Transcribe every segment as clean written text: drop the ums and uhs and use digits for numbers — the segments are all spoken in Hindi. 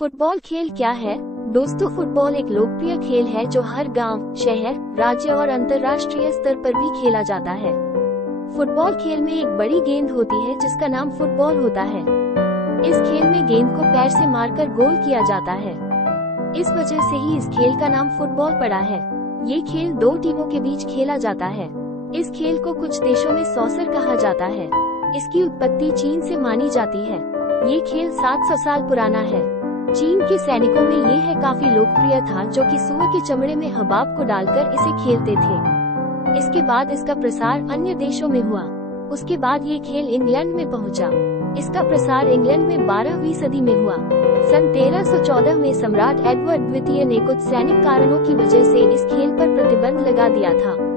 फुटबॉल खेल क्या है? दोस्तों, फुटबॉल एक लोकप्रिय खेल है जो हर गांव, शहर, राज्य और अंतर्राष्ट्रीय स्तर पर भी खेला जाता है। फुटबॉल खेल में एक बड़ी गेंद होती है जिसका नाम फुटबॉल होता है। इस खेल में गेंद को पैर से मारकर गोल किया जाता है। इस वजह से ही इस खेल का नाम फुटबॉल पड़ा है। ये खेल दो टीमों के बीच खेला जाता है। इस खेल को कुछ देशों में सॉकर कहा जाता है। इसकी उत्पत्ति चीन से मानी जाती है। ये खेल 700 साल पुराना है। चीन के सैनिकों में ये है काफी लोकप्रिय था, जो कि सुअर के चमड़े में हबाब को डालकर इसे खेलते थे। इसके बाद इसका प्रसार अन्य देशों में हुआ। उसके बाद ये खेल इंग्लैंड में पहुंचा। इसका प्रसार इंग्लैंड में 12वीं सदी में हुआ। सन 1314 में सम्राट एडवर्ड द्वितीय ने कुछ सैनिक कारणों की वजह से इस खेल पर प्रतिबंध लगा दिया था।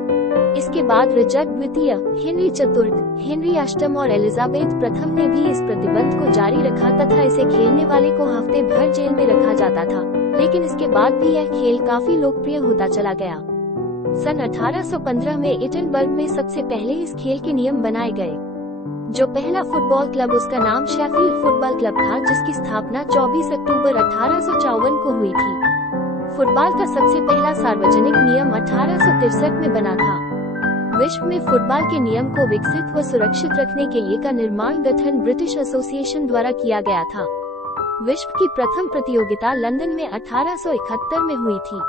इसके बाद रिचर्ड द्वितीय, हेनरी चतुर्थ, हेनरी अष्टम और एलिजाबेथ प्रथम ने भी इस प्रतिबंध को जारी रखा तथा इसे खेलने वाले को हफ्ते भर जेल में रखा जाता था। लेकिन इसके बाद भी यह खेल काफी लोकप्रिय होता चला गया। सन 1815 में एटनबर्ग में सबसे पहले इस खेल के नियम बनाए गए। जो पहला फुटबॉल क्लब, उसका नाम शेफील्ड फुटबॉल क्लब था, जिसकी स्थापना 24 अक्टूबर 1854 को हुई थी। फुटबॉल का सबसे पहला सार्वजनिक नियम 1863 में बना था। विश्व में फुटबॉल के नियम को विकसित व सुरक्षित रखने के लिए का निर्माण गठन ब्रिटिश एसोसिएशन द्वारा किया गया था। विश्व की प्रथम प्रतियोगिता लंदन में 1871 में हुई थी।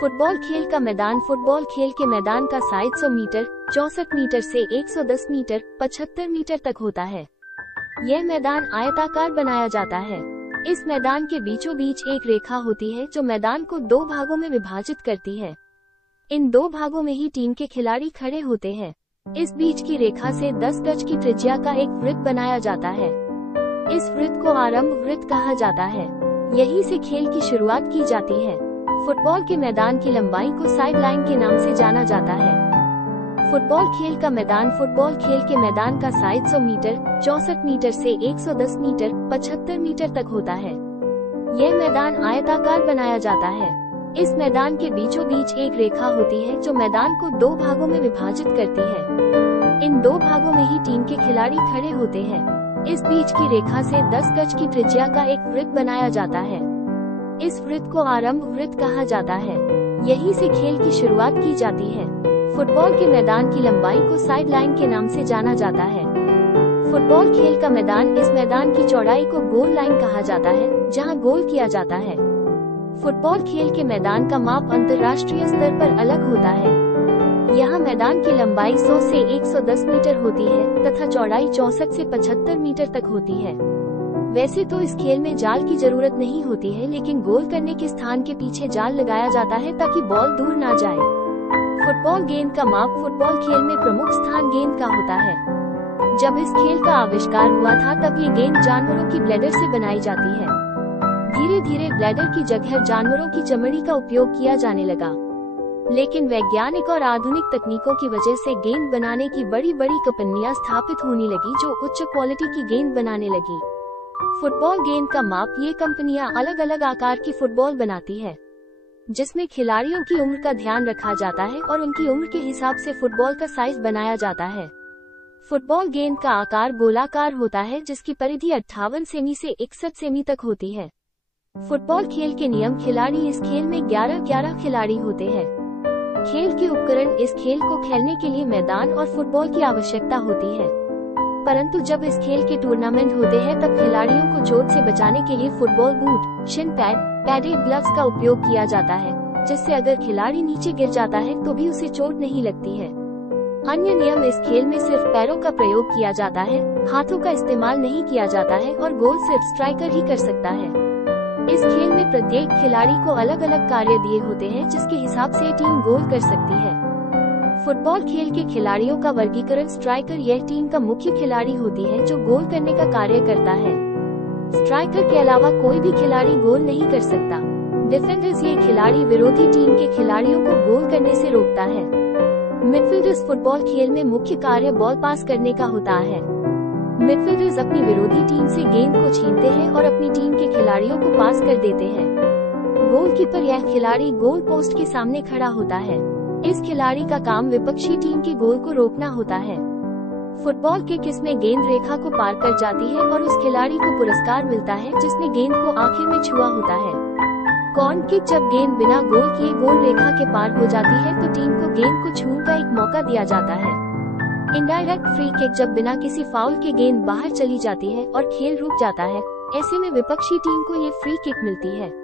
फुटबॉल खेल का मैदान, फुटबॉल खेल के मैदान का साइज 100 मीटर, 64 मीटर से 110 मीटर, 75 मीटर तक होता है। यह मैदान आयताकार बनाया जाता है। इस मैदान के बीचों बीच एक रेखा होती है जो मैदान को दो भागों में विभाजित करती है। इन दो भागों में ही टीम के खिलाड़ी खड़े होते हैं। इस बीच की रेखा से 10 गज की त्रिज्या का एक वृत्त बनाया जाता है। इस वृत्त को आरंभ वृत्त कहा जाता है। यहीं से खेल की शुरुआत की जाती है। फुटबॉल के मैदान की लंबाई को साइड लाइन के नाम से जाना जाता है। फुटबॉल खेल का मैदान, फुटबॉल खेल के मैदान का साइज 100 मीटर, 64 मीटर से 110 मीटर, 75 मीटर तक होता है। यह मैदान आयताकार बनाया जाता है। इस मैदान के बीचों बीच एक रेखा होती है जो मैदान को दो भागों में विभाजित करती है। इन दो भागों में ही टीम के खिलाड़ी खड़े होते हैं। इस बीच की रेखा से 10 गज की त्रिज्या का एक वृत्त बनाया जाता है। इस वृत्त को आरंभ वृत्त कहा जाता है। यहीं से खेल की शुरुआत की जाती है। फुटबॉल के मैदान की लंबाई को साइड लाइन के नाम से जाना जाता है। फुटबॉल खेल का मैदान, इस मैदान की चौड़ाई को गोल लाइन कहा जाता है, जहां गोल किया जाता है। फुटबॉल खेल के मैदान का माप अंतर्राष्ट्रीय स्तर पर अलग होता है। यहाँ मैदान की लंबाई 100 से 110 मीटर होती है तथा चौड़ाई 64 से 75 मीटर तक होती है। वैसे तो इस खेल में जाल की जरूरत नहीं होती है, लेकिन गोल करने के स्थान के पीछे जाल लगाया जाता है ताकि बॉल दूर ना जाए। फुटबॉल गेंद का माप, फुटबॉल खेल में प्रमुख स्थान गेंद का होता है। जब इस खेल का आविष्कार हुआ था तब ये गेंद जानवरों की ब्लैडर से बनाई जाती है। धीरे धीरे ब्लैडर की जगह जानवरों की चमड़ी का उपयोग किया जाने लगा। लेकिन वैज्ञानिक और आधुनिक तकनीकों की वजह से गेंद बनाने की बड़ी बड़ी कंपनियां स्थापित होने लगी, जो उच्च क्वालिटी की गेंद बनाने लगी। फुटबॉल गेंद का माप, ये कंपनियां अलग अलग आकार की फुटबॉल बनाती है, जिसमें खिलाड़ियों की उम्र का ध्यान रखा जाता है और उनकी उम्र के हिसाब से फुटबॉल का साइज बनाया जाता है। फुटबॉल गेंद का आकार गोलाकार होता है, जिसकी परिधि 58 सेमी से 61 सेमी तक होती है। फुटबॉल खेल के नियम, खिलाड़ी, इस खेल में 11 खिलाड़ी होते हैं। खेल के उपकरण, इस खेल को खेलने के लिए मैदान और फुटबॉल की आवश्यकता होती है। परंतु जब इस खेल के टूर्नामेंट होते हैं तब खिलाड़ियों को चोट से बचाने के लिए football boot, Shin pad, padded gloves का उपयोग किया जाता है, जिससे अगर खिलाड़ी नीचे गिर जाता है तो भी उसे चोट नहीं लगती है। अन्य नियम, इस खेल में सिर्फ पैरों का प्रयोग किया जाता है, हाथों का इस्तेमाल नहीं किया जाता है और गोल सिर्फ स्ट्राइकर ही कर सकता है। इस खेल में प्रत्येक खिलाड़ी को अलग अलग कार्य दिए होते हैं, जिसके हिसाब से टीम गोल कर सकती है। फुटबॉल खेल के खिलाड़ियों का वर्गीकरण, स्ट्राइकर, यह टीम का मुख्य खिलाड़ी होती है जो गोल करने का कार्य करता है। स्ट्राइकर के अलावा कोई भी खिलाड़ी गोल नहीं कर सकता। डिफेंडर्स, ये खिलाड़ी विरोधी टीम के खिलाड़ियों को गोल करने से रोकता है। मिडफील्डर्स, फुटबॉल खेल में मुख्य कार्य बॉल पास करने का होता है। मिडफील्डर्स अपनी विरोधी टीम से गेंद को छीनते हैं और अपनी टीम के खिलाड़ियों को पास कर देते हैं। गोलकीपर, यह खिलाड़ी गोल पोस्ट के सामने खड़ा होता है। इस खिलाड़ी का काम विपक्षी टीम के गोल को रोकना होता है। फुटबॉल किक इसमें गेंद रेखा को पार कर जाती है और उस खिलाड़ी को पुरस्कार मिलता है जिसने गेंद को आखिर में छुआ होता है। कॉर्न किक जब गेंद बिना गोल किए गोल रेखा के पार हो जाती है तो टीम को गेंद को छूने का एक मौका दिया जाता है। इनडायरेक्ट फ्री किक जब बिना किसी फाउल के गेंद बाहर चली जाती है और खेल रुक जाता है, ऐसे में विपक्षी टीम को ये फ्री किक मिलती है।